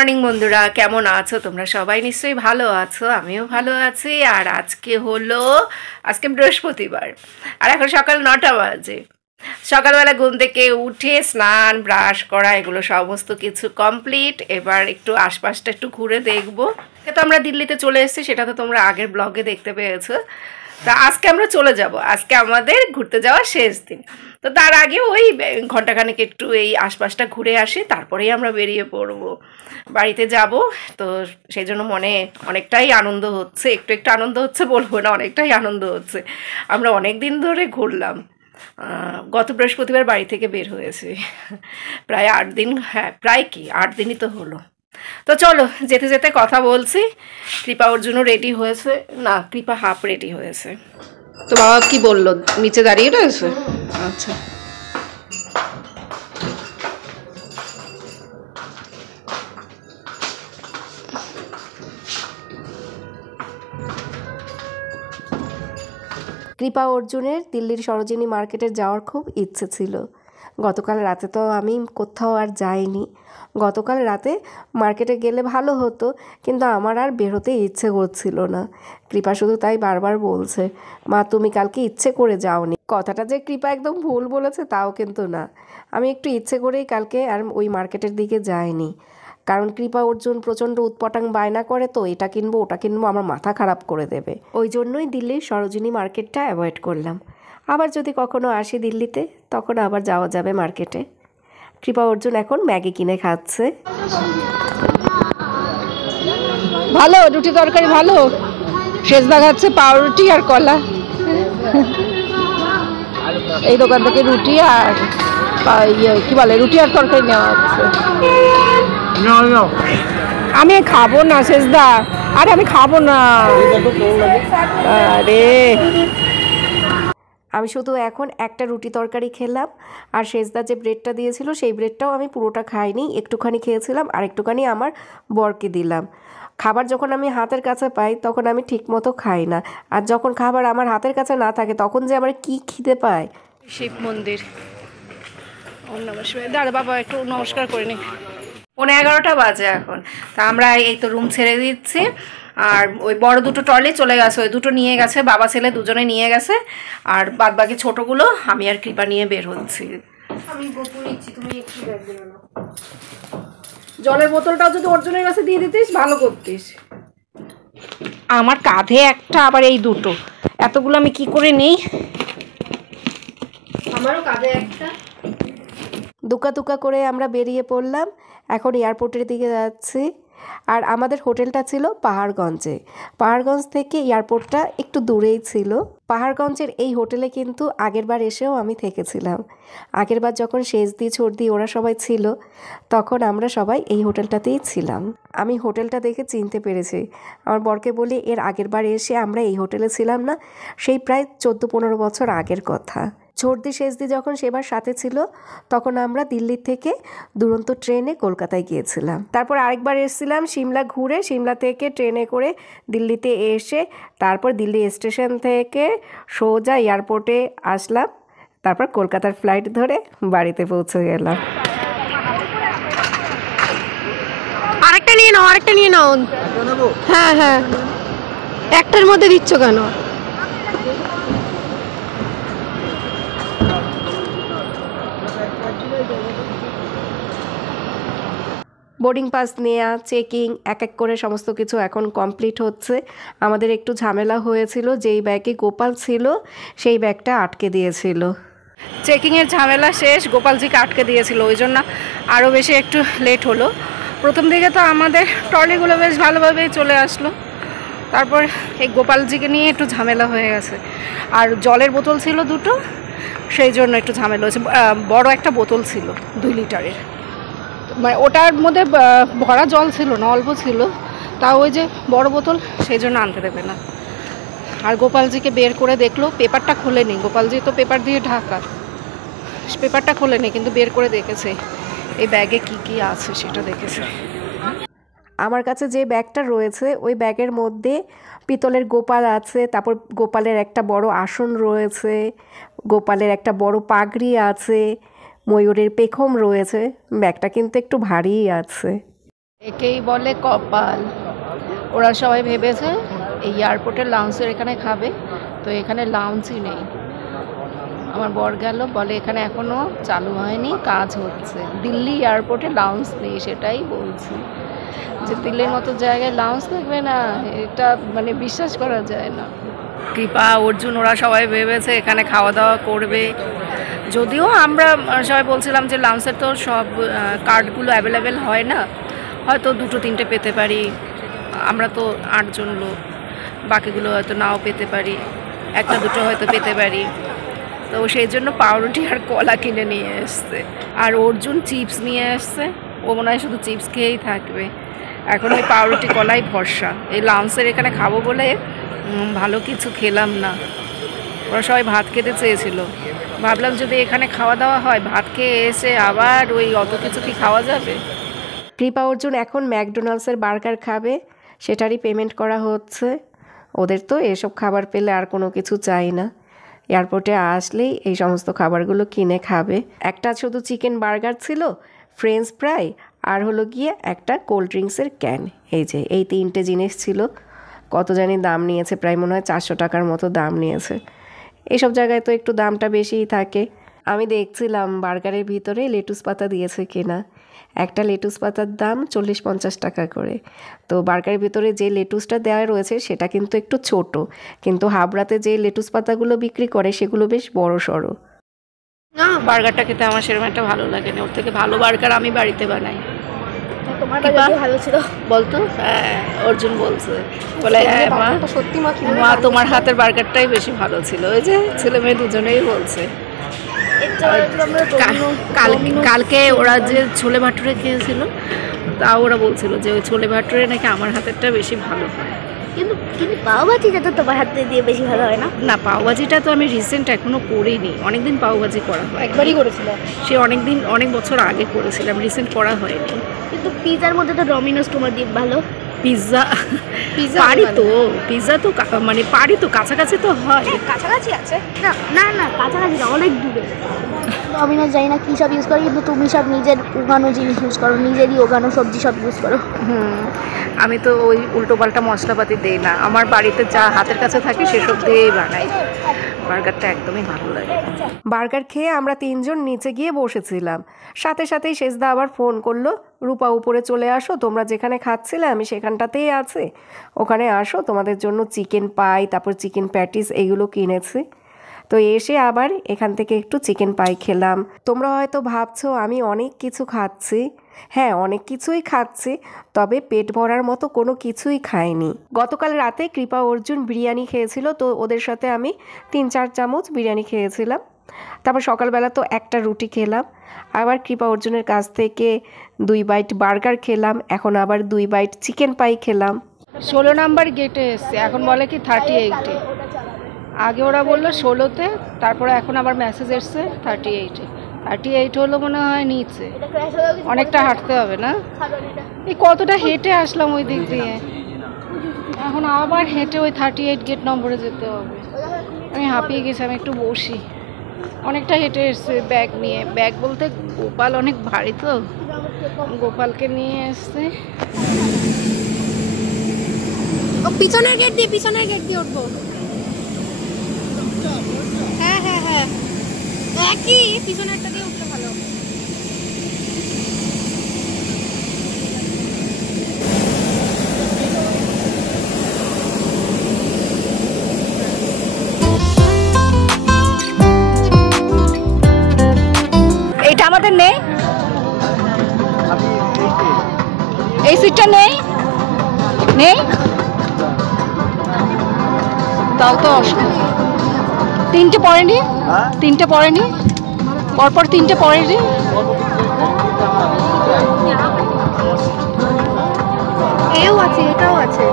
Morning বন্ধুরা, কেমন আছো তোমরা? সবাই নিশ্চয়ই ভালো আছো, আমিও ভালো আছি। আর আজকে বৃহস্পতিবার, আর এখন সকাল 9টা বাজে। সকালবেলা ঘুম থেকে উঠে স্নান ব্রাশ করা এগুলো সমস্ত কিছু কমপ্লিট। এবার একটু আশপাশটা একটু ঘুরে দেখবো। তো আমরা দিল্লিতে চলে এসেছি, সেটা তো তোমরা আগের ব্লগে দেখতে পেয়েছো। তা আজকে আমরা চলে যাব, আজকে আমাদের ঘুরতে যাওয়ার শেষ দিন। তো তার আগে ওই ঘন্টাখানেক একটু এই আশপাশটা ঘুরে আসি, তারপরেই আমরা বেরিয়ে পড়বো, বাড়িতে যাব। তো সেই জন্য মনে অনেকটাই আনন্দ হচ্ছে, একটু একটু আনন্দ হচ্ছে বলবো না, অনেকটাই আনন্দ হচ্ছে। আমরা অনেক দিন ধরে ঘুরলাম। গত বৃহস্পতিবার বাড়ি থেকে বের হয়েছি, প্রায় 8 দিন, হ্যাঁ প্রায় কি 8 দিনই তো হলো। তো চলো যেতে যেতে কথা বলছি। কৃপা ওর জন্য রেডি হয়েছে, না কৃপা হাফ রেডি হয়েছে। তো বাবা কি বললো, নিচে দাঁড়িয়ে রয়েছে? আচ্ছা। কৃপা অর্জুনের দিল্লির সরোজিনী মার্কেটে যাওয়ার খুব ইচ্ছে ছিল। গতকাল রাতে তো আমি কোথাও আর যাইনি। গতকাল রাতে মার্কেটে গেলে ভালো হতো, কিন্তু আমার আর বেরোতে ইচ্ছে করছিল না। কৃপা শুধু তাই বারবার বলছে, মা তুমি কালকে ইচ্ছে করে যাওনি। কথাটা যে কৃপা একদম ভুল বলেছে তাও কিন্তু না, আমি একটু ইচ্ছে করেই কালকে আর ওই মার্কেটের দিকে যাইনি। কারণ কৃপা অর্জুন প্রচণ্ড উৎপটাং বায়না করে, তো এটা কিনবো ওটা কিনবো, আমার মাথা খারাপ করে দেবে। ওই জন্যই দিল্লির সরোজিনী মার্কেটটা অ্যাভয়েড করলাম। আবার যদি কখনো আসি দিল্লিতে তখন আবার যাওয়া যাবে মার্কেটে। কৃপা অর্জুন এখন ম্যাগি কিনে খাচ্ছে। ভালো রুটি তরকারি ভালো, সেজদা খাচ্ছে পাউরুটি আর কলা। এই দোকান থেকে রুটি আর কি বলে রুটি আর তরকারি নেওয়া হচ্ছে। আমি খাবো না সেজদা, আরে আমি খাবো না। আরে আমি শুধু এখন একটা রুটি তরকারি খেলাম, আর সেজদা যে ব্রেডটা দিয়েছিল সেই ব্রেডটাও আমি পুরোটা খাইনি, একটুখানি খেয়েছিলাম আর একটুখানি আমার বরকে দিলাম। খাবার যখন আমি হাতের কাছে পাই তখন আমি ঠিক মতো খাই না, আর যখন খাবার আমার হাতের কাছে না থাকে তখন যে আমার কি খিদে পায়। শিব মন্দির, ওম নমঃ শিবায়। দাঁড়া বাবা একটু নমস্কার করে নি। 11:30 বাজে এখন। তা আমরা এই তো রুম ছেড়ে দিচ্ছি। আর ওই বড় দুটো ট্রলি চলে গেছে, ওই দুটো নিয়ে গেছে, বাবা ছেলে দুজনে নিয়ে গেছে। আর বাদ বাকি ছোটোগুলো আমি আর কৃপা নিয়ে বের হচ্ছি। আমি গপু নিচ্ছি, তুমি একটু দেখবে না। জলের বোতলটাও যদি অর্জুনের কাছে দিয়ে দিতিস ভালো করতিস। আমার কাঁধে একটা, আবার এই দুটো, এতগুলো আমি কি করে নেই। আমারও কাঁধে একটা। দুকা দুকা করে আমরা বেরিয়ে পড়লাম, এখন এয়ারপোর্টের দিকে যাচ্ছি। আর আমাদের হোটেলটা ছিল পাহাড়গঞ্জে। পাহাড়গঞ্জ থেকে এয়ারপোর্টটা একটু দূরেই ছিল। পাহাড়গঞ্জের এই হোটেলে কিন্তু আগেরবার এসেও আমি থেকেছিলাম। আগেরবার যখন সেজদি ছর্দি ওরা সবাই ছিল তখন আমরা সবাই এই হোটেলটাতেই ছিলাম। আমি হোটেলটা দেখে চিনতে পেরেছি। আমার বরকে বলি, এর আগেরবার এসে আমরা এই হোটেলে ছিলাম না? সেই প্রায় 14-15 বছর আগের কথা। ছর্দি সেজদি যখন সেবার সাথে ছিল তখন আমরা দিল্লি থেকে দুরন্ত ট্রেনে কলকাতায় গিয়েছিলাম। তারপর আরেকবার এসেছিলাম সিমলা ঘুরে, সিমলা থেকে ট্রেনে করে দিল্লিতে এসে তারপর দিল্লি স্টেশন থেকে সোজা এয়ারপোর্টে আসলাম, তারপর কলকাতার ফ্লাইট ধরে বাড়িতে পৌঁছে গেলাম। আরেকটা নিয়ে নাও, আরেকটা নিয়ে নাও। হ্যাঁ হ্যাঁ, একটার মধ্যে দিচ্ছ কেন? বোর্ডিং পাস নেওয়া, চেকিং এক এক করে সমস্ত কিছু এখন কমপ্লিট হচ্ছে। আমাদের একটু ঝামেলা হয়েছিল, যেই ব্যাগে গোপাল ছিল সেই ব্যাগটা আটকে দিয়েছিল। চেকিংয়ের ঝামেলা শেষ, গোপালজিকে আটকে দিয়েছিল, ওই জন্য আরও বেশি একটু লেট হলো। প্রথম দিকে তো আমাদের ট্রলিগুলো বেশ ভালোভাবেই চলে আসলো, তারপর এই গোপালজিকে নিয়ে একটু ঝামেলা হয়ে গেছে। আর জলের বোতল ছিল দুটো, সেই জন্য একটু ঝামেলা হয়েছে। বড় একটা বোতল ছিল 2 লিটারের, মানে ওটার মধ্যে ভরা জল ছিল না, অল্প ছিল, তাও ওই যে বড় বোতল সেই জন্য আনতে দেবে না। আর গোপালজিকে বের করে দেখলো, পেপারটা খোলেনি, গোপালজি তো পেপার দিয়ে ঢাকা, পেপারটা খোলেনি কিন্তু বের করে দেখেছে এই ব্যাগে কি কি আছে সেটা দেখেছে। আমার কাছে যে ব্যাগটা রয়েছে ওই ব্যাগের মধ্যে পিতলের গোপাল আছে, তারপর গোপালের একটা বড় আসন রয়েছে, গোপালের একটা বড় পাগড়ি আছে, ময়ূরের পেখম রয়েছে। ব্যাগটা কিন্তু একটু ভারীই আছে। একেই বলে কপাল। ওরা সবাই ভেবেছে এই এয়ারপোর্টের লাউঞ্জের এখানে খাবে, তো এখানে লাউঞ্জই নেই। আমার বর গেল, বলে এখানে এখনও চালু হয়নি, কাজ হচ্ছে। দিল্লি এয়ারপোর্টে লাউঞ্জ নেই, সেটাই বলছি যে দিল্লির মতো জায়গায় লাউঞ্জ থাকবে না, এটা মানে বিশ্বাস করা যায় না। কৃপা, অর্জুন ওরা সবাই ভেবেছে এখানে খাওয়া দাওয়া করবে, যদিও আমরা সবাই বলছিলাম যে লাউঞ্জের তো সব কার্ডগুলো অ্যাভেলেবেল হয় না, হয়তো 2-3টে পেতে পারি, আমরা তো 8 জন লোক, বাকিগুলো হয়তো নাও পেতে পারি, 1-2টো হয়তো পেতে পারি। তো সেই জন্য পাউরুটি আর কলা কিনে নিয়ে এসছে, আর অর্জুন চিপস নিয়ে এসছে, ও মনে হয় শুধু চিপস খেয়েই থাকবে। এখন ওই পাউরুটি কলাই ভরসা। এই লাউঞ্জের এখানে খাবো বলে ভালো কিছু খেলাম না। ওরা সবাই ভাত খেতে চেয়েছিল, ভাবলাম যদি এখানে খাওয়া দাওয়া হয়, ভাত খেয়ে এসে আবার ওই অত কিছু কি খাওয়া যাবে। কৃপা অর্জুন এখন ম্যাকডোনাল্ডসের বার্গার খাবে, সেটারই পেমেন্ট করা হচ্ছে। ওদের তো এসব খাবার পেলে আর কোনো কিছু চাই না, এয়ারপোর্টে আসলেই এই সমস্ত খাবারগুলো কিনে খাবে। একটা শুধু চিকেন বার্গার ছিল, ফ্রেঞ্চ ফ্রাই, আর হলো গিয়ে একটা কোল্ড ড্রিঙ্কসের ক্যান। এই 3টে জিনিস ছিল। কত জানি দাম নিয়েছে, প্রায় মনে হয় 400 টাকার মতো দাম নিয়েছে। এসব জায়গায় তো একটু দামটা বেশিই থাকে। আমি দেখছিলাম বার্গারের ভিতরে লেটুস পাতা দিয়েছে কিনা। একটা লেটুস পাতার দাম 40-50 টাকা করে। তো বার্গারের ভিতরে যে লেটুসটা দেওয়া রয়েছে সেটা কিন্তু একটু ছোট, কিন্তু হাবড়াতে যে লেটুস পাতাগুলো বিক্রি করে সেগুলো বেশ বড় সড়ো। না, বার্গারটা খেতে আমার সেরকম একটা ভালো লাগে না, ওর থেকে ভালো বার্গার আমি বাড়িতে বানাই। তোমার ভালো ছিল বলতো? হ্যাঁ, অর্জুন বলছে, বলে হ্যাঁ মা, সত্যি মা তোমার হাতের বার্গারটাই বেশি ভালো ছিল। ওই যে ছেলে মেয়ে দুজনেই বলছে। কালকে ওরা যে ছোলে ভাটুরে খেয়েছিল, তা ওরা বলছিল যে ওই ছোলে ভাটুরে নাকি আমার হাতেরটা বেশি ভালো হয়। কিন্তু পাওভাজিটা তো তোমার হাতে দিয়ে বেশি ভালো হয় না? না, পাওভাজিটা তো আমি রিসেন্ট এখনো করিনি, অনেকদিন পাওভাজি করা হয়, একবারই করেছিলাম, সে অনেক বছর আগে করেছিলাম, রিসেন্ট করা হয়নি। কিন্তু পিজার মধ্যে তো ডমিনোস তোমার দিয়ে ভালো। পিৎজা পারি তো, পিৎজা তো মানে পারি তো, কাছাকাছি তো হয়। কাছাকাছি আছে না, না কাছাকাছি না, অনেক দূরে। ডমিনোস জানি না কী সব ইউজ করো, কিন্তু তুমি সব নিজের ওগানো জিনিস ইউজ করো, নিজেরই ওগানো সবজি সব ইউজ করো। আমি তো ওই উল্টোপাল্টা মশলাপাতি দিই না, আমার বাড়িতে যা হাতের কাছে থাকে সেসব দিয়েই বানাই। বার্গারটা একদমই ভালো লাগে। বার্গার খেয়ে আমরা 3 জন নিচে গিয়ে বসেছিলাম, সাথে সাথেই শেষদা আবার ফোন করলো, রূপা উপরে চলে আসো, তোমরা যেখানে খাচ্ছিলে আমি সেখানটাতেই আছে, ওখানে আসো, তোমাদের জন্য চিকেন পাই, তারপর চিকেন প্যাটিস এইগুলো কিনেছি। তো এসে আবার এখান থেকে একটু চিকেন পাই খেলাম। তোমরা হয়তো ভাবছো আমি অনেক কিছু খাচ্ছি, হ্যাঁ অনেক কিছুই খাচ্ছি, তবে পেট ভরার মতো কোনো কিছুই খাইনি। গতকাল রাতে কৃপা অর্জুন বিরিয়ানি খেয়েছিল, তো ওদের সাথে আমি 3-4 চামচ বিরিয়ানি খেয়েছিলাম। তারপর সকালবেলা তো একটা রুটি খেলাম, আবার কৃপা অর্জুনের কাছ থেকে 2 বাইট বার্গার খেলাম, এখন আবার 2 বাইট চিকেন পাই খেলাম। 16 নাম্বার গেটে এসছে, এখন বলে কি 38-এ, আগে ওরা বললো 16-তে, তারপরে এখন আবার মেসেজ এসছে 38-এ। 38 হলো মনে হয় নিচে, অনেকটা হাঁটতে হবে না? এই কতটা হেঁটে আসলাম ওই দিক দিয়ে, এখন আবার হেঁটে ওই 38 গেট নম্বরে যেতে হবে। আমি হাঁপিয়ে গেছি, আমি একটু বসি। অনেকটা হেঁটে এসছে ব্যাগ নিয়ে, ব্যাগ বলতে গোপাল অনেক ভারী, তো গোপালকে নিয়ে এসছে। পিছনের গেট দিয়ে উঠবো। হ্যাঁ একই, পিছনে একটা দিয়ে উঠলে ভালো। এইটা আমাদের নেই, এই সিটটা নেই, তাও তো অসুবিধা। 3টে পড়েনি, পরপর 3টে পড়েনি। এও আছে, এটাও আছে,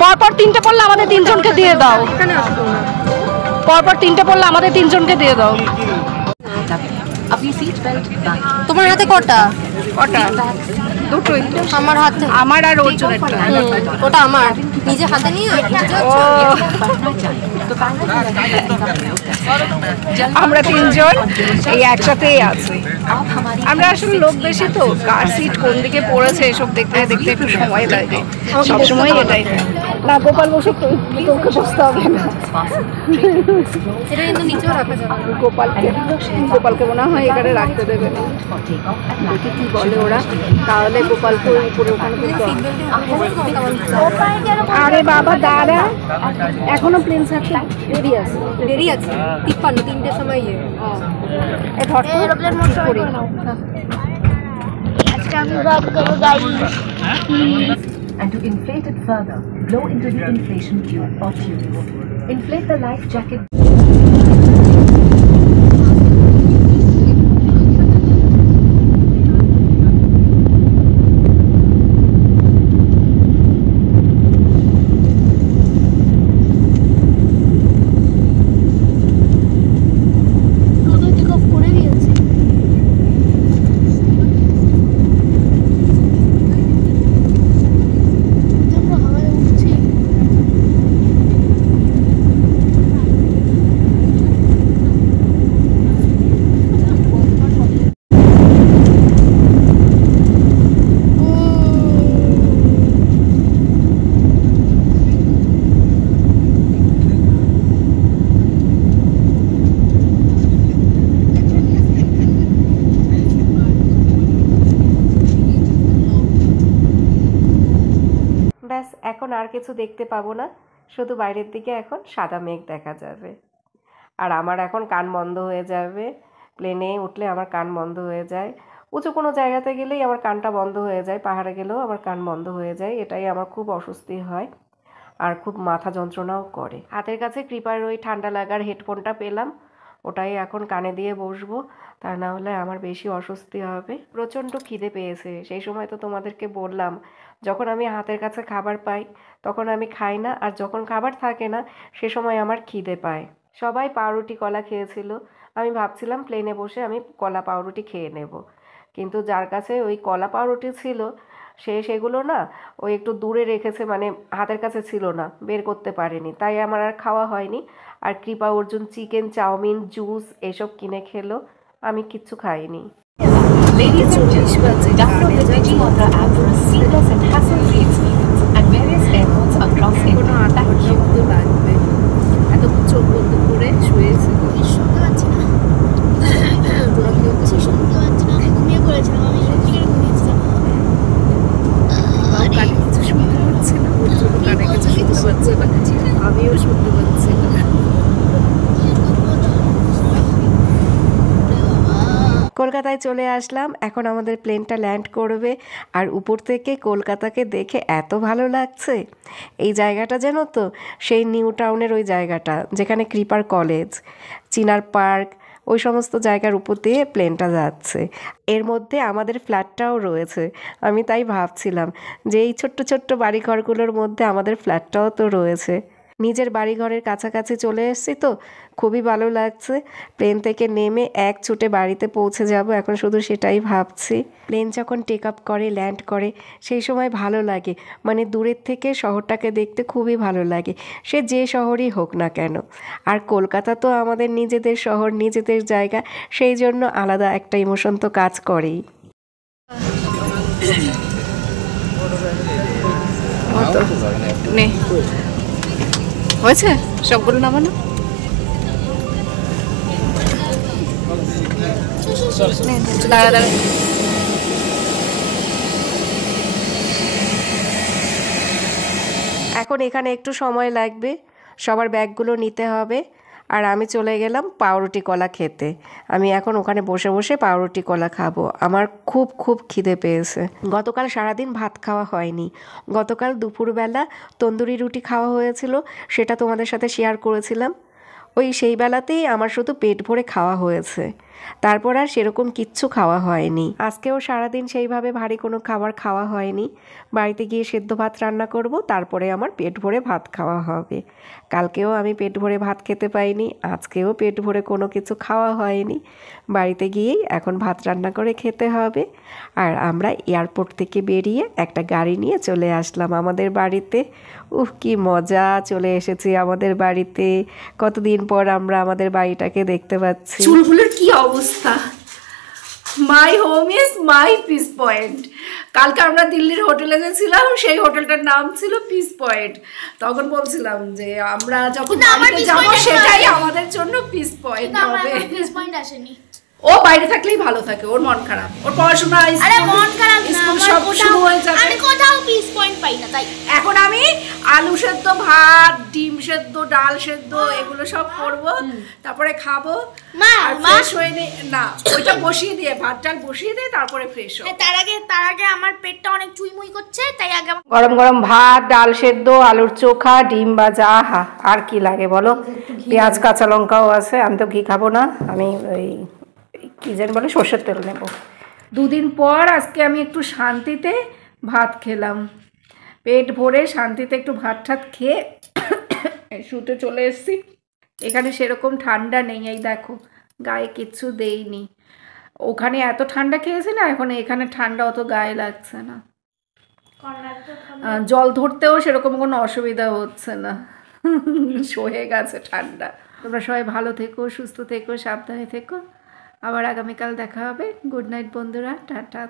পরপর 3টে পড়লে আমাদের 3 জনকে দিয়ে দাও। এখানে আসবো না, পরপর 3টে পড়লে আমাদের 3 জনকে দিয়ে দাও। তোমার হাতে কটা? দুটোই আমার হাতে আমার আর অর্জুনেরটা ওটা আমার নিজে হাতে নিয়ে ও আমরা তিনজন এই একসাথেই আছি আমরা আসলে লোক বেশি তো কার সিট কোন দিকে পড়েছে এসব দেখতে দেখতে একটু সময় লাগে সবসময় এটাই না গোপাল বসে তোকে বসতে হবে না এটা কিন্তু নিচেও রাখা যাবে গোপালকে মনে হয় এখানে রাখতে দেবে না দেখি কি বলে ওরা তাহলে গোপালকে ওই উপরে ওখানে তুলতে হবে। আরে বাবা দাঁড়া এখনো প্লেন ছাড়তে দেরি আছে 53-3টের সময় এরোপ্লেন মোড করে আজকে আমি ভাব করবো গাড়ি And to inflate it further, blow into the inflation tube or tubes. Inflate the life jacket. ব্যাস এখন আর কিছু দেখতে পাবো না, শুধু বাইরের দিকে এখন সাদা মেঘ দেখা যাবে। আর আমার এখন কান বন্ধ হয়ে যাবে, প্লেনে উঠলে আমার কান বন্ধ হয়ে যায়, উঁচু কোনো জায়গাতে গেলেই আমার কানটা বন্ধ হয়ে যায়, পাহাড়ে গেলেও আমার কান বন্ধ হয়ে যায়, এটাই আমার খুব অস্বস্তি হয় আর খুব মাথা যন্ত্রণাও করে। হাতের কাছে কৃপার ওই ঠান্ডা লাগার হেডফোনটা পেলাম, ওটাই এখন কানে দিয়ে বসবো, তা না হলে আমার বেশি অস্বস্তি হবে। প্রচণ্ড খিদে পেয়েছে, সেই সময় তো তোমাদেরকে বললাম যখন আমি হাতের কাছে খাবার পাই তখন আমি খাই না, আর যখন খাবার থাকে না সে সময় আমার খিদে পায়। সবাই পাউরুটি কলা খেয়েছিল, আমি ভাবছিলাম প্লেনে বসে আমি কলা পাউরুটি খেয়ে নেব, কিন্তু যার কাছে ওই কলা পাউরুটি ছিল সে সেগুলো না ওই একটু দূরে রেখেছে, মানে হাতের কাছে ছিল না, বের করতে পারেনি, তাই আমার আর খাওয়া হয়নি। আর কৃপা অর্জুন চিকেন, চাউমিন, জুস এসব কিনে খেলো, আমি কিচ্ছু খাইনি। Ladies and gentlemen, download the DigiYatra app for a seamless and hassle-free experience at various airports across India. Thank you. লাগবে এত চোখ বন্ধ করে শুয়েছে শুনতে পাচ্ছি না শুনতে পাচ্ছি না, আমি ঘুমিয়ে পড়েছিলাম, আমি ঘুমিয়েছিলাম। কানে কিছু শুনতে পাচ্ছে না, ওর জন্য কানে কিছু শুনতে পাচ্ছে না, আমিও শুনতে পাচ্ছি না। কলকাতায় চলে আসলাম, এখন আমাদের প্লেনটা ল্যান্ড করবে, আর উপর থেকে কলকাতাকে দেখে এত ভালো লাগছে। এই জায়গাটা জানো তো, সেই নিউ টাউনের ওই জায়গাটা যেখানে কৃপার কলেজ, চিনার পার্ক, ওই সমস্ত জায়গার উপর দিয়ে প্লেনটা যাচ্ছে। এর মধ্যে আমাদের ফ্ল্যাটটাও রয়েছে, আমি তাই ভাবছিলাম যে এই ছোট্ট ছোট্ট বাড়িঘরগুলোর মধ্যে আমাদের ফ্ল্যাটটাও তো রয়েছে। নিজের বাড়িঘরের কাছাকাছি চলে এসেছি তো খুবই ভালো লাগছে। প্লেন থেকে নেমে এক ছুটে বাড়িতে পৌঁছে যাব, এখন শুধু সেটাই ভাবছি। প্লেন যখন টেক আপ করে, ল্যান্ড করে, সেই সময় ভালো লাগে, মানে দূরের থেকে শহরটাকে দেখতে খুবই ভালো লাগে, সে যে শহরই হোক না কেন। আর কলকাতা তো আমাদের নিজেদের শহর, নিজেদের জায়গা, সেই জন্য আলাদা একটা ইমোশন তো কাজ করেই। হয়েছে সবগুলো নামানো, দাঁড়া দাঁড়া। এখন এখানে একটু সময় লাগবে, সবার ব্যাগগুলো নিতে হবে, আর আমি চলে গেলাম পাউরুটি কলা খেতে। আমি এখন ওখানে বসে বসে পাউরুটি কলা খাবো, আমার খুব খুব খিদে পেয়েছে। গতকাল সারাদিন ভাত খাওয়া হয়নি, গতকাল দুপুরবেলা তন্দুরি রুটি খাওয়া হয়েছিল, সেটা তোমাদের সাথে শেয়ার করেছিলাম। ওই সেই বেলাতেই আমার শুধু পেট ভরে খাওয়া হয়েছে। তারপর আর সেরকম কিচ্ছু খাওয়া হয়নি। আজকেও সারাদিন সেইভাবে ভারী কোনো খাবার খাওয়া হয়নি। বাড়িতে গিয়ে সেদ্ধ ভাত রান্না করব, তারপরে আমার পেট ভরে ভাত খাওয়া হবে। কালকেও আমি পেট ভরে ভাত খেতে পাইনি, আজকেও পেট ভরে কোনো কিছু খাওয়া হয়নি। বাড়িতে গিয়েই এখন ভাত রান্না করে খেতে হবে। আর আমরা এয়ারপোর্ট থেকে বেরিয়ে একটা গাড়ি নিয়ে চলে আসলাম আমাদের বাড়িতে। কি মজা, চলে এসেছি আমাদের বাড়িতে। কতদিন পর আমরা আমাদের বাড়িটাকে দেখতে পাচ্ছি। চুলগুলোর কি অবস্থা! My home is my piece point. কালকে আমরা দিল্লির হোটেলে গেছিলাম, সেই হোটেলটার নাম ছিল পিস পয়েন্ট। তখন বলছিলাম যে আমরা যখন বাড়িতে যাবো সেটাই আমাদের জন্য পিস পয়েন্ট হবে। পিস পয়েন্ট আসেনি। ও বাইরে থাকলেই ভালো থাকে, ওর মন খারাপ, ওর পড়াশোনা আরে মন খারাপ না, স্কুল আমার সব শুরু হয়ে যাবে। আমি কোথাও পিস পয়েন্ট পাই না তাই। এখন আমি আলু সেদ্ধ, ভাত, ডিম সেদ্ধ, ডাল সেদ্ধ এগুলো সব করব, তারপরে খাবো। মা আর ফ্রেশ হয়ে না, ওইটা বসিয়ে দিয়ে ভাত ডাল বসিয়ে দিয়ে তারপরে ফ্রেশ হবো। তার আগে আমার পেটটা অনেক চুইমুই করছে, তাই আগে গরম গরম ভাত, ডাল সেদ্ধ, আলুর চোখা, ডিম ভাজা, আহা আর কি লাগে বলো। পেঁয়াজ কাঁচা লঙ্কাও আছে, আমি তো ঘি খাবো না, আমি ওই কি যেন বলে সর্ষের তেল নেব। দুদিন পর আজকে আমি একটু শান্তিতে ভাত খেলাম, পেট ভরে শান্তিতে একটু ভাত ঠাত খেয়ে শুতে চলে এসেছি। এখানে সেরকম ঠান্ডা নেই, এই দেখো গায়ে কিচ্ছু দেইনি। ওখানে এত ঠান্ডা খেয়েছি না, এখন এখানে ঠান্ডা অত গায়ে লাগছে না। জল ধরতেও সেরকম কোনো অসুবিধা হচ্ছে না, সয়ে গেছে ঠান্ডা। তোমরা সবাই ভালো থেকো, সুস্থ থেকো, সাবধানে থেকো। আবার আগামীকাল দেখা হবে। গুড নাইট বন্ধুরা, টাটা।